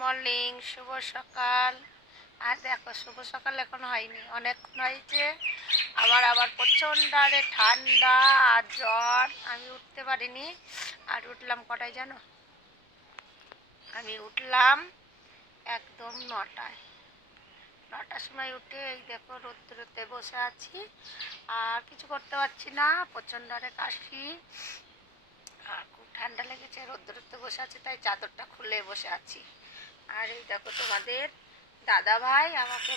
Morning, শুভ সকাল। আর দেখো শুভ সকাল এখন হয়নি, অনেকক্ষণ হয়েছে। আমার আবার প্রচণ্ড আরে ঠান্ডা আর জ্বর, আমি উঠতে পারিনি। আর উঠলাম কটায় জানো? আমি উঠলাম একদম 9টায়। 9টার সময় উঠে এই দেখো রোদ্দুরতে বসে আছি, আর কিছু করতে পারছি না, প্রচণ্ড আরে কাশি আর খুব ঠান্ডা লেগেছে। রোদ্দুরতে বসে আছি তাই চাদরটা খুলে বসে আছি। আর এই দেখো তোমাদের দাদা ভাই আমাকে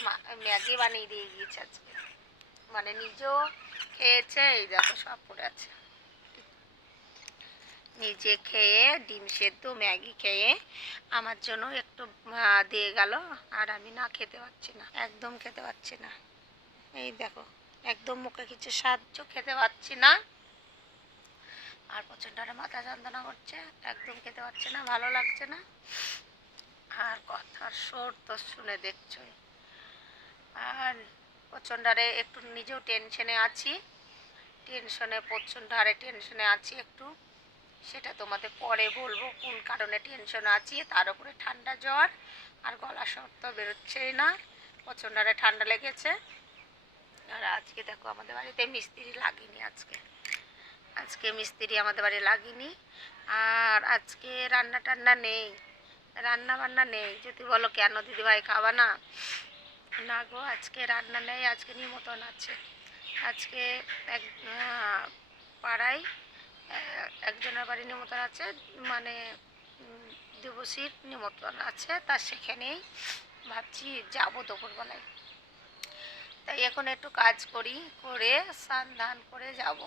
ম্যাগি বানিয়ে দিয়ে গিয়েছে আজকে, মানে নিজেও খেয়েছে। এই দেখো সব পড়ে আছে, নিজে খেয়ে ডিম সেদ্ধ ম্যাগি খেয়ে আমার জন্য একটু দিয়ে গেল। আর আমি না খেতে পারছি না, একদম খেতে পারছি না। এই দেখো একদম মুখে কিছু সাহায্য খেতে পারছি না, আর প্রচণ্ড মাথা যন্ত্রণা করছে, একদম খেতে পারছি না, ভালো লাগছে না। আর কথার সুর তো শুনে দেখছোই। আর প্রচণ্ড হারে একটু নিজেও টেনশনে আছি, প্রচণ্ড হারে টেনশনে আছি একটু। সেটা তোমাদের পরে বলবো কোন কারণে টেনশনে আছি। তার উপরে ঠান্ডা জ্বর, আর গলা স্বর তো বেরোচ্ছেই না, প্রচণ্ড হারে ঠান্ডা লেগেছে। আর আজকে দেখো আমাদের বাড়িতে মিস্ত্রি লাগেনি, আজকে মিস্ত্রি আমাদের বাড়ি লাগেনি। আর আজকে রান্না টান্না নেই, রান্না বান্না নেই। যদি বলো কেন দিদিভাই খাবা না? না গো, আজকে রান্না নেই, আজকে নিমন্ত্রণ আছে। আজকে এক পাড়ায় একজনের বাড়ি নিমন্ত্রণ আছে, মানে দেবশীর নিমন্ত্রণ আছে, তা সেখানেই ভাবছি যাবো দুপুরবেলায়। তাই এখন একটু কাজ করি, করে স্নান ধান করে যাব।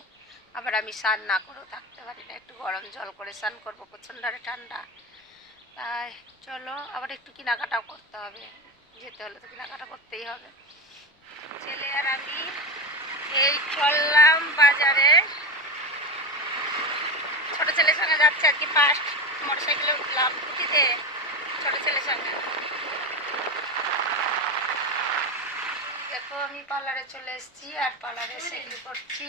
আবার আমি স্নান না করেও থাকতে পারি না, একটু গরম জল করে স্নান করবো, প্রচণ্ড ঠান্ডা। তাই চলো, আবার একটু কেনাকাটাও করতে হবে, যেতে হলে তো কেনাকাটা করতেই হবে। ছেলে আর আমি এই চললাম বাজারে, ছোট ছেলের সঙ্গে যাচ্ছে আর কি। ফার্স্ট মোটরসাইকেলে উঠলাম, স্কুটিতে ছোট ছেলের সঙ্গে। দেখো আমি পার্লারে চলে এসেছি, আর পার্লারে সেল করছি।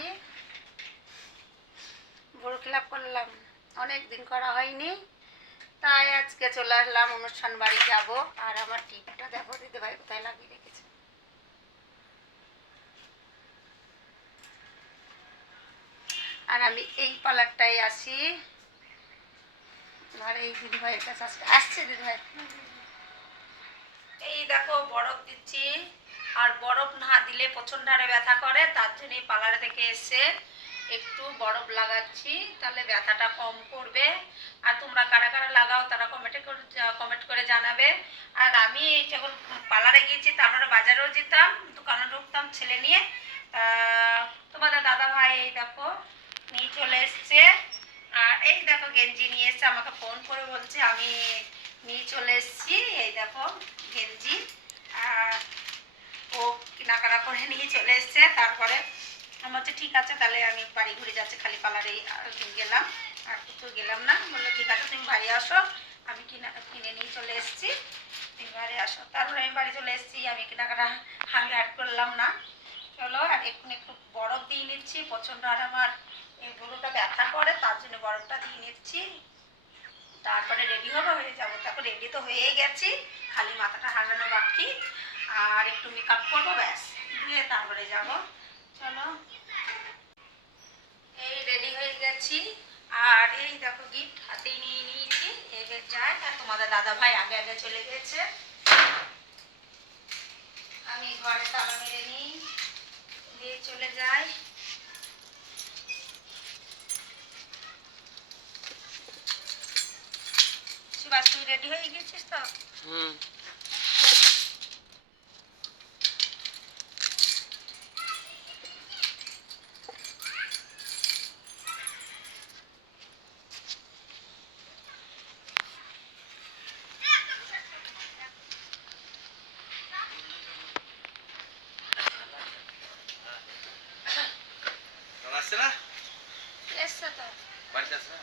ভোর ক্লাব করলাম, অনেক দিন করা হয়নি, তাই আজকে চলে আসলাম। অনুষ্ঠান বাড়ি যাব। আর আমার টিপটা দেখো দিদিভাই কোথায় লাগিয়ে রেখেছে। আর আমি এই পার্লারটাই আসি। আর এই দিদিভাইয়ের কাছে আসছে দিদিভাই। এই দেখো বরফ দিচ্ছি, আর বরফ না দিলে প্রচণ্ড হারে ব্যথা করে, তার জন্য পার্লার থেকে এসে একটু বরফ লাগাচ্ছি, তাহলে ব্যথাটা কম করবে। আর তোমরা কারা কারা লাগাও তারা কমেন্ট করে জানাবে। আর আমি যখন পার্লারে গিয়েছি তারপরে বাজারেও যেতাম, দোকানে ঢুকতাম ছেলে নিয়ে। তোমাদের দাদা ভাই এই দেখো নিয়ে চলে এসছে। আর এই দেখো গেঞ্জি নিয়ে এসছে, আমাকে ফোন করে বলছে আমি নিয়ে চলে এসছি। এই দেখো গেঞ্জি, ও কেনাকাটা করে নিয়ে চলে এসছে। তারপরে আমার হচ্ছে ঠিক আছে, তাহলে আমি বাড়ি ঘুরে যাচ্ছি, খালি পার্লারেই গেলাম, আর কিছু গেলাম না। বললো ঠিক আছে তুমি বাড়ি আসো, আমি কিনে নিয়ে চলে এসেছি, তুমি বাড়ি আসো। তারপরে আমি বাড়ি চলে এসেছি, আমি কেনাকাটা হাঙ্গে অ্যাড করলাম না। চলো, আর একটু বরফ দিয়ে নিচ্ছি, প্রচণ্ড আর আমার এই গরুটা ব্যথা করে, তার জন্য বরফটা দিয়ে নিচ্ছি। তারপরে রেডি হয়ে যাবো। তারপর রেডি তো হয়েই গেছি, খালি মাথাটা হারানো বাকি, আর একটু মেকআপ করবো, ব্যাস দিয়ে তারপরে যাব। চলো, এই রেডি হয়ে গেছি। আর এই দেখো গিফট হাতেই নিয়ে নিয়েছি, এবার যায়। আর তোমাদের দাদা ভাই আগে আগে চলে গেছে, আমি ঘরে তালা মেরে নিই, দিয়ে চলে যাই। সুভাষ তুই রেডি হয়ে গেছিস তো? আসছে না? এসছে তো। বাড়িতে আসছে না?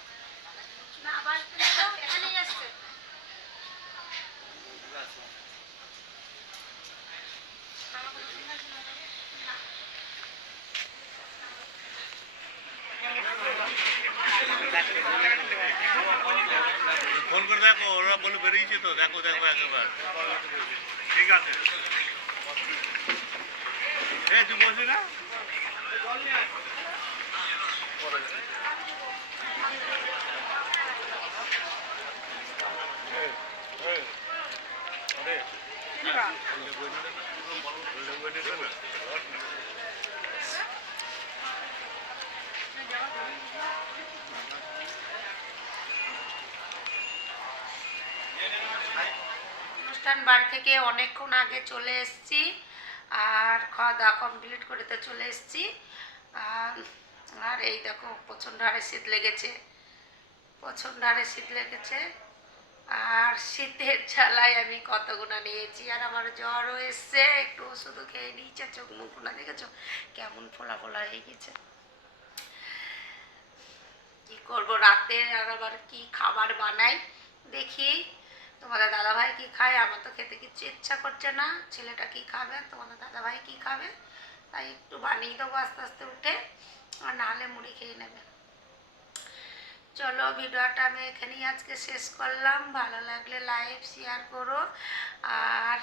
না, বাড়িতে এখানেই আসছে। করে দেখো, ওরা বলে বেরিয়েছে তো, দেখো দেখো একবার। ঠিক আছে, এই তুই বলছি না? অনুষ্ঠান বাড়ি থেকে অনেকক্ষণ আগে চলে এসেছি, আর খাওয়া দাওয়া কমপ্লিট করে তো চলে এসেছি। আর আর এই দেখো প্রচণ্ড হারে শীত লেগেছে, প্রচণ্ড হারে শীত লেগেছে। আর শীতের জ্বালায় আমি কতগুনা নিয়েছি, আর আমার জ্বরও এসছে, একটু ওষুধও খেয়ে নিয়েছে। চোখ মুখগুলো দেখেছো কেমন ফোলা ফোলা হয়ে গেছে। কি করব রাতে, আর আবার কি খাবার বানাই দেখি। তোমাদের দাদাভাই কি খায়, আমার তো খেতে কিচ্ছু ইচ্ছা করছে না। ছেলেটা কি খাবে, তোমাদের দাদাভাই কি খাবে, তাই একটু বানিয়ে দেবো আস্তে আস্তে উঠে, আর নাহলে মুড়ি খেয়ে নেবে। চলো ভিডিওটা আমি এখানেই আজকে শেষ করলাম। ভালো লাগলে লাইক শেয়ার করো, আর